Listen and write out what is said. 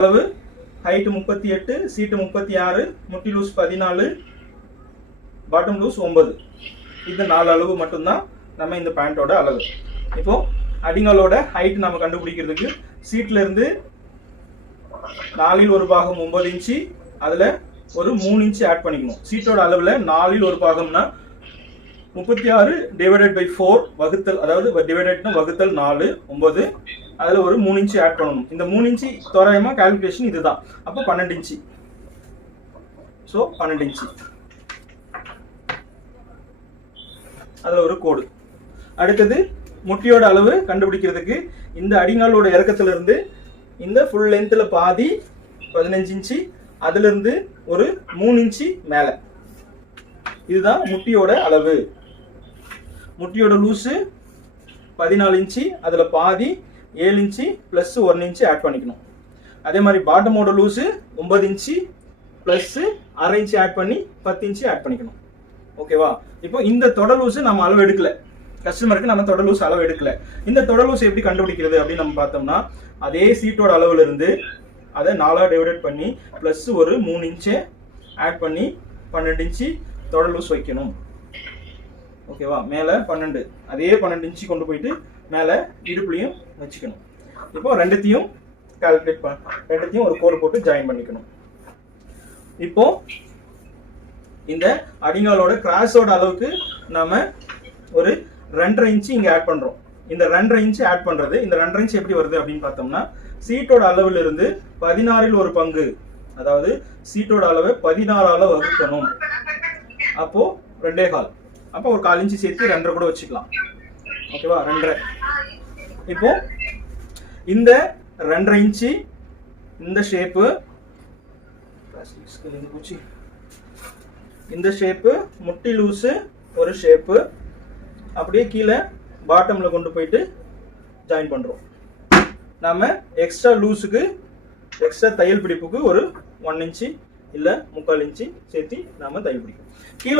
அளவு ஹைட்டு முப்பத்தி எட்டு சீட்டு முப்பத்தி ஆறு முட்டி லூஸ் பதினாலு பாட்டம் லூஸ் ஒன்பது. இந்த நாலு அளவு மட்டும்தான் நம்ம இந்த பேண்ட்டோட அளவு. இப்போ அடிங்களோட ஹைட் நம்ம கண்டுபிடிக்கிறதுக்கு சீட்ல இருந்து நாலில் ஒரு பாகம் ஒன்பது இன்ச்சு அதில் ஒரு மூணு இன்ச்சு ஆட் பண்ணிக்கணும். சீட்டோட அளவில் நாலில் ஒரு பாகம்னா முப்பத்தி ஆறு டிவைடட் பை ஃபோர் வகுத்தல் அதாவது டிவைடட்னா வகுத்தல் நாலு ஒன்பது அதில் ஒரு மூணு இன்ச்சு ஆட் பண்ணணும். இந்த மூணு இன்ச்சு தோராயமாக கால்குலேஷன் இதுதான். அப்போ பன்னெண்டு இன்ச்சு ஸோ பன்னெண்டு இன்ச்சு அதில் ஒரு கோடு. அடுத்தது முட்டியோட அளவு கண்டுபிடிக்கிறதுக்கு இந்த அடிங்காலோட இறக்கத்துல இருந்து இந்த ஃபுல் லென்த்தில் பாதி பதினஞ்சு இன்ச்சு அதுலேருந்து ஒரு மூணு இன்ச்சு மேலே. இதுதான் முட்டியோட அளவு. முட்டியோட லூஸு பதினாலு இன்ச்சு அதில் பாதி ஏழு inch plus one inch add பண்ணிக்கணும். அதே மாதிரி பாட்டமோட லூஸு ஒன்பது இன்ச்சு ப்ளஸ்ஸு அரை இன்ச்சு ஆட் பண்ணி பத்து இன்ச்சு ஆட் பண்ணிக்கணும். ஓகேவா இப்போ இந்த தொட லூஸு நம்ம அளவு எடுக்கல. கஸ்டமருக்கு நம்ம தொட லூஸ் அளவு எடுக்கல. இந்த தொட லூஸ் எப்படி கண்டுபிடிக்கிறது அப்படின்னு நம்ம பார்த்தோம்னா அதே சீட்டோட அளவுல இருந்து அதை நாலா டிவைடட் பண்ணி ப்ளஸ் ஒரு மூணு இன்ச்சு ஆட் பண்ணி பன்னெண்டு இன்ச்சு தொட லூஸ் வைக்கணும். ஓகேவா மேலே பன்னெண்டு. அதே பன்னெண்டு இன்ச்சு கொண்டு போயிட்டு மேலே இடுப்புலையும் வச்சுக்கணும். இப்போ ரெண்டுத்தையும் கால்குலேட் பண்ண ரெண்டுத்தையும் ஒரு கோடு போட்டு ஜாயின் பண்ணிக்கணும். இப்போ இந்த அடிங்காலோட கிராஸோட அளவுக்கு நாம ஒரு ரெண்டரை இன்ச்சு இங்கே ஆட் பண்ணுறோம் இந்த ரெண்டரை இன்ச்சு ஆட் பண்ணுறது இந்த ரெண்டரை இன்ச்சு எப்படி வருது அப்படின்னு பார்த்தோம்னா சீட்டோட அளவிலிருந்து பதினாறில் ஒரு பங்கு அதாவது சீட்டோட அளவை பதினாறால வகுக்கணும். அப்போ ரெண்டே கால். அப்போ ஒரு கால் இன்ச்சு சேர்த்து ரெண்டரை கூட வச்சுக்கலாம். ஓகேவா? ரெண்டரை. இப்போ இந்த ரெண்டரை இன்ச்சு இந்த ஷேப்பு இந்த ஷேப்பு முட்டி லூஸு ஒரு ஷேப்பு. அப்படியே கீழே பாட்டமில் கொண்டு போயிட்டு ஜாயின் பண்ணுறோம் நாம எக்ஸ்ட்ரா லூஸுக்கு எக்ஸ்ட்ரா தையல் பிடிப்புக்கு ஒரு ஒன் இன்ச்சு இல்லை முக்கால் இன்ச்சு சேர்த்து நாம தையல் பிடிக்கும் கீழே